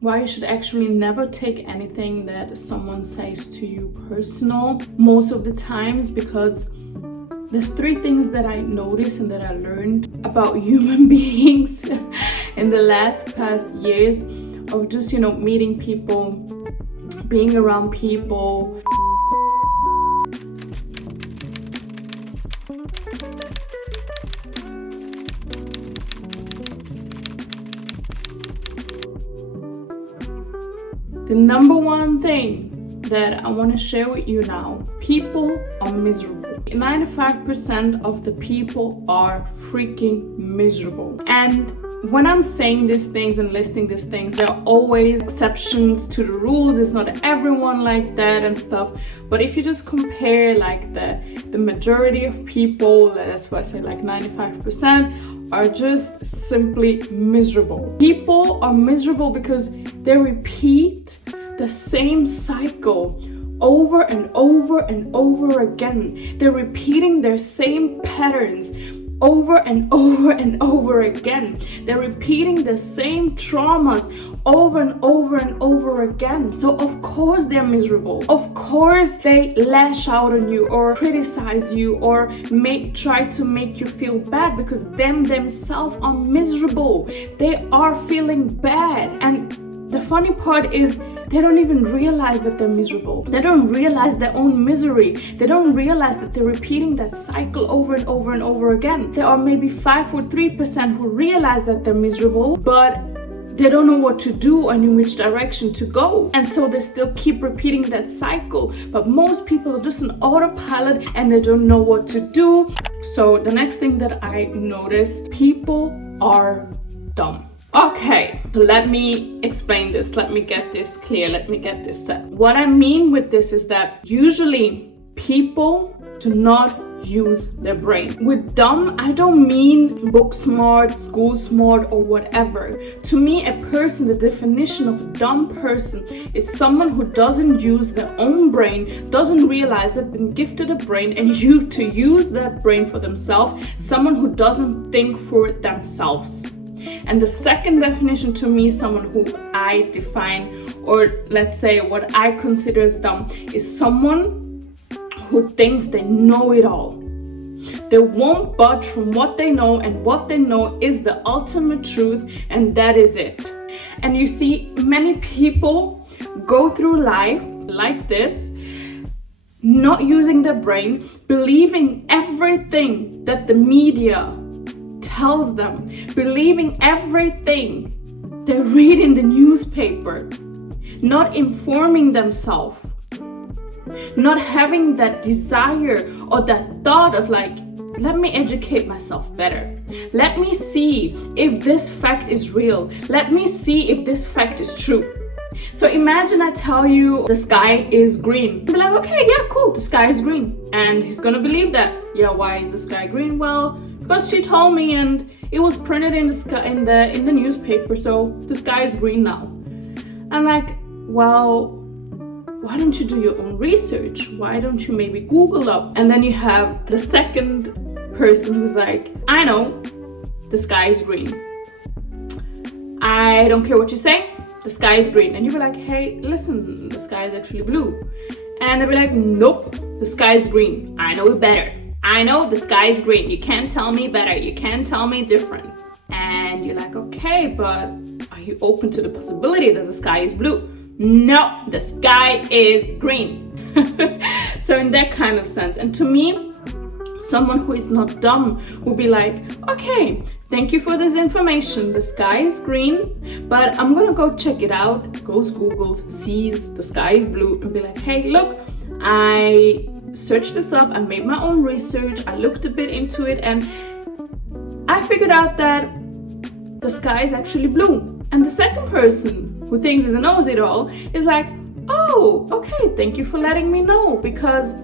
why you should actually never take anything that someone says to you personal most of the times, because there's 3 things that I noticed and that I learned about human beings in the past years of just, meeting people, being around people. The number one thing that I want to share with you now, people are miserable. 95% of the people are freaking miserable. And when I'm saying these things and listing these things, there are always exceptions to the rules. It's not everyone like that and stuff. But if you just compare like the majority of people, that's why I say like 95%, are just simply miserable. People are miserable because they repeat the same cycle over and over and over again. They're repeating their same patterns over and over and over again. They're repeating the same traumas over and over and over again. So of course they're miserable. Of course they lash out on you or criticize you or try to make you feel bad, because themselves are miserable. They are feeling bad. And the funny part is, they don't even realize that they're miserable. They don't realize their own misery. They don't realize that they're repeating that cycle over and over and over again. There are maybe 5 or 3% who realize that they're miserable, but they don't know what to do and in which direction to go. And so they still keep repeating that cycle. But most people are just on autopilot and they don't know what to do. So the next thing that I noticed, people are dumb. Okay, so let me explain this. Let me get this clear. Let me get this set. What I mean with this is that usually people do not use their brain. With dumb, I don't mean book smart, school smart, or whatever. To me, a person, the definition of a dumb person is someone who doesn't use their own brain, doesn't realize they've been gifted a brain and to use that brain for themselves, someone who doesn't think for themselves. And the second definition to me, someone who I define, or let's say what I consider as dumb, is someone who thinks they know it all. They won't budge from what they know, and what they know is the ultimate truth, and that is it. And you see, many people go through life like this, not using their brain, believing everything that the media tells them, believing everything they read in the newspaper, not informing themselves, not having that desire or that thought of like, let me educate myself better. Let me see if this fact is real. Let me see if this fact is true. So imagine I tell you the sky is green. You'll be like, okay, yeah, cool, the sky is green. And he's gonna believe that. Yeah, why is the sky green? Well, because she told me and it was printed in the sky, in the newspaper, so the sky is green now. I'm like, well, why don't you do your own research? Why don't you maybe Google up? And then you have the second person who's like, I know, the sky is green. I don't care what you say, the sky is green. And you'll be like, hey, listen, the sky is actually blue. And they'll be like, nope, the sky is green. I know it better. I know the sky is green. You can't tell me better. You can't tell me different. And you're like, okay, but are you open to the possibility that the sky is blue? No, the sky is green. So in that kind of sense. And to me, someone who is not dumb will be like, okay, thank you for this information. The sky is green, but I'm gonna go check it out. Goes Googles, sees the sky is blue, and be like, hey, look, I searched this up, I made my own research, I looked a bit into it, and I figured out that the sky is actually blue. And the second person who thinks he knows it all is like, oh, okay, thank you for letting me know, because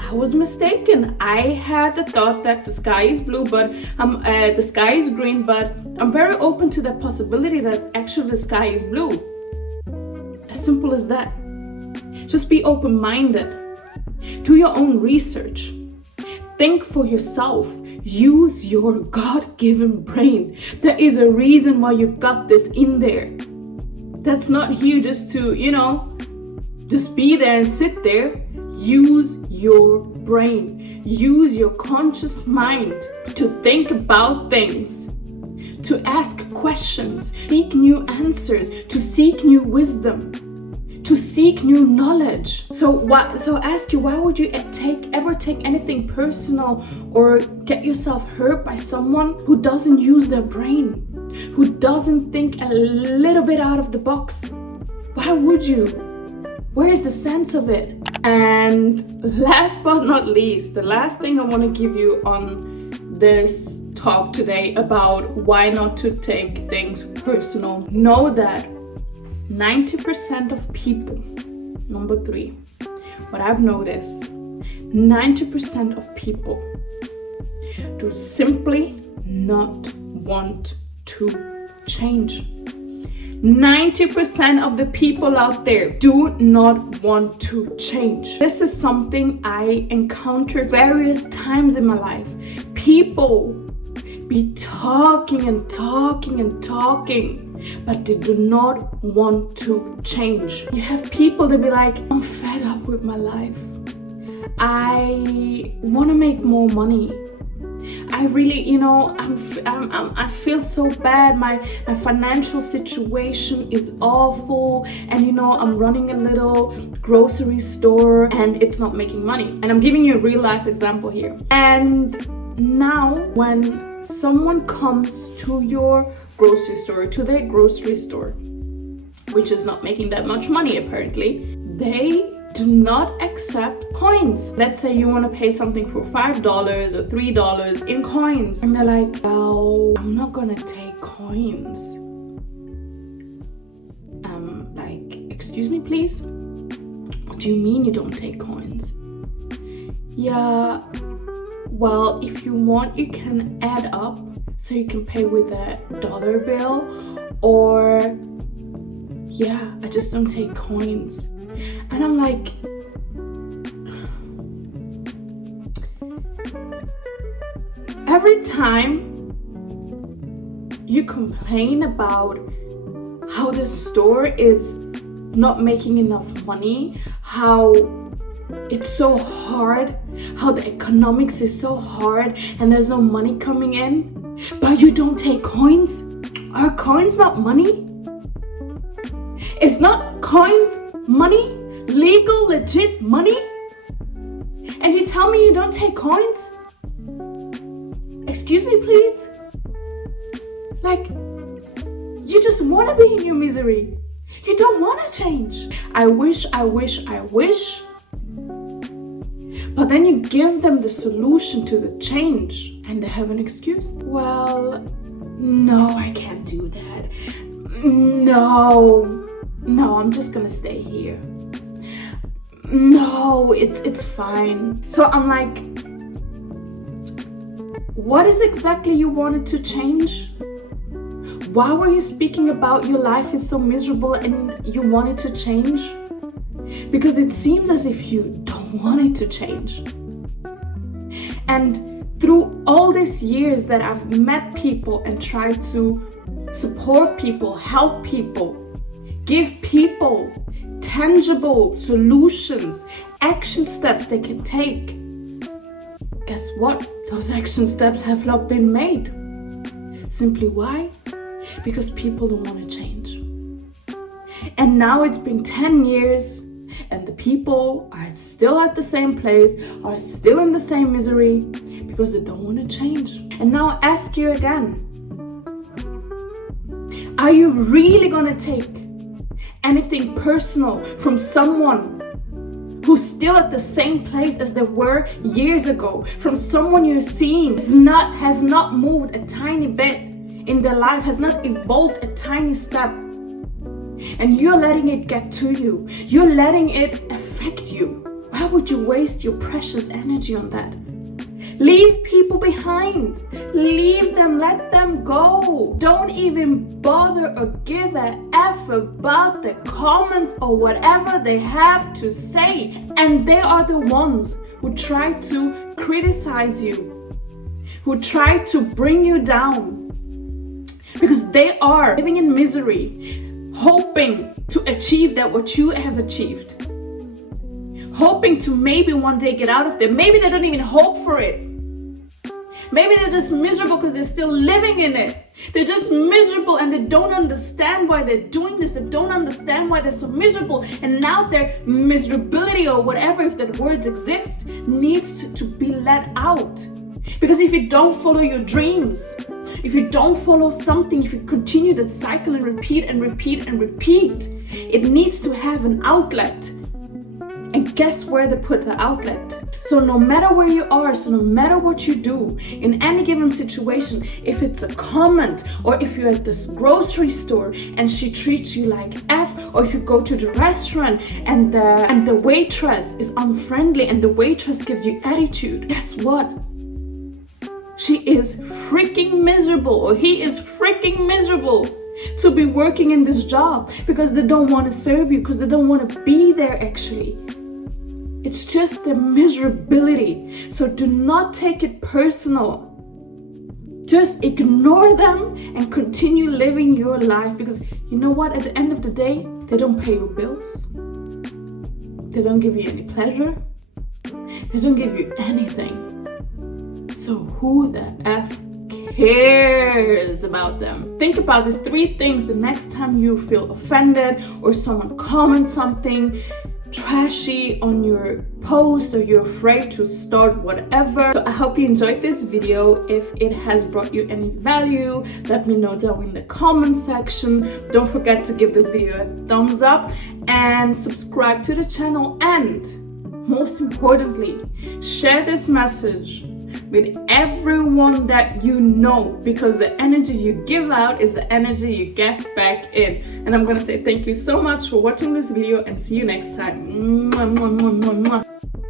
I was mistaken. I had the thought that the sky is blue, but the sky is green, but I'm very open to the possibility that actually the sky is blue. As simple as that. Just be open-minded. Do your own research. Think for yourself. Use your God-given brain. There is a reason why you've got this in there. that's not here just to, just be there and sit there. Use your brain. Use your conscious mind to think about things, to ask questions, seek new answers, to seek new wisdom, to seek new knowledge. So ask you, why would you ever take anything personal or get yourself hurt by someone who doesn't use their brain, who doesn't think a little bit out of the box? Why would you? Where is the sense of it? And last but not least, the last thing I want to give you on this talk today about why not to take things personal. Know that 90% of people, number 3, what I've noticed, 90% of people do simply not want to change. 90% of the people out there do not want to change. This is something I encountered various times in my life. People be talking and talking and talking, but they do not want to change. You have people that be like, I'm fed up with my life. I want to make more money. I really, I feel so bad. My financial situation is awful, and I'm running a little grocery store and it's not making money. And I'm giving you a real life example here. And now when someone comes to your grocery store, to their grocery store, which is not making that much money apparently, they do not accept coins. Let's say you want to pay something for $5 or $3 in coins. And they're like, oh, I'm not gonna take coins. Excuse me, please? What do you mean you don't take coins? Yeah, well, if you want, you can add up so you can pay with a dollar bill, or yeah, I just don't take coins. And I'm like, every time you complain about how the store is not making enough money, how it's so hard, how the economics is so hard and there's no money coming in, but you don't take coins? Are coins not money? It's not coins money? Legal, legit money? And you tell me you don't take coins? Excuse me, please? Like, you just want to be in your misery. You don't want to change. I wish. But then you give them the solution to the change and they have an excuse. Well, no, I can't do that. No, I'm just gonna stay here. No, it's fine. So I'm like, what is exactly you wanted to change? Why were you speaking about your life is so miserable and you wanted to change? Because it seems as if you don't want it to change. And through all these years that I've met people and tried to support people, help people, give people tangible solutions, action steps they can take, guess what? Those action steps have not been made. Simply why? Because people don't want to change. And now it's been 10 years and the people are still at the same place, are still in the same misery because they don't want to change. And now I ask you again, are you really going to take anything personal from someone who's still at the same place as they were years ago, from someone you're seeing has not moved a tiny bit in their life, has not evolved a tiny step, and you're letting it get to you, you're letting it affect you? Why would you waste your precious energy on that? Leave people behind. Leave them, let them go. Don't even bother or give a F about the comments or whatever they have to say. And they are the ones who try to criticize you, who try to bring you down, because they are living in misery, hoping to achieve that what you have achieved, hoping to maybe one day get out of there. Maybe they don't even hope for it. Maybe they're just miserable because they're still living in it. They're just miserable and they don't understand why they're doing this. They don't understand why they're so miserable. And now their miserability, or whatever, if that words exist, needs to be let out. Because if you don't follow your dreams, if you don't follow something, if you continue that cycle and repeat and repeat and repeat, it needs to have an outlet. And guess where they put the outlet? So no matter where you are, so no matter what you do, in any given situation, if it's a comment, or if you're at this grocery store and she treats you like F, or if you go to the restaurant and the waitress is unfriendly and the waitress gives you attitude, guess what? She is freaking miserable, or he is freaking miserable to be working in this job because they don't want to serve you, because they don't want to be there actually. It's just the miserability. So do not take it personal. Just ignore them and continue living your life, because you know what? At the end of the day, they don't pay your bills. They don't give you any pleasure. They don't give you anything. So who the F cares about them? Think about these 3 things the next time you feel offended or someone comments something trashy on your post, or you're afraid to start whatever. So I hope you enjoyed this video. If it has brought you any value, let me know down in the comment section. Don't forget to give this video a thumbs up and subscribe to the channel, and most importantly, share this message with everyone that you know, because the energy you give out is the energy you get back in. And I'm gonna say thank you so much for watching this video, and see you next time. Mwah, mwah, mwah, mwah, mwah.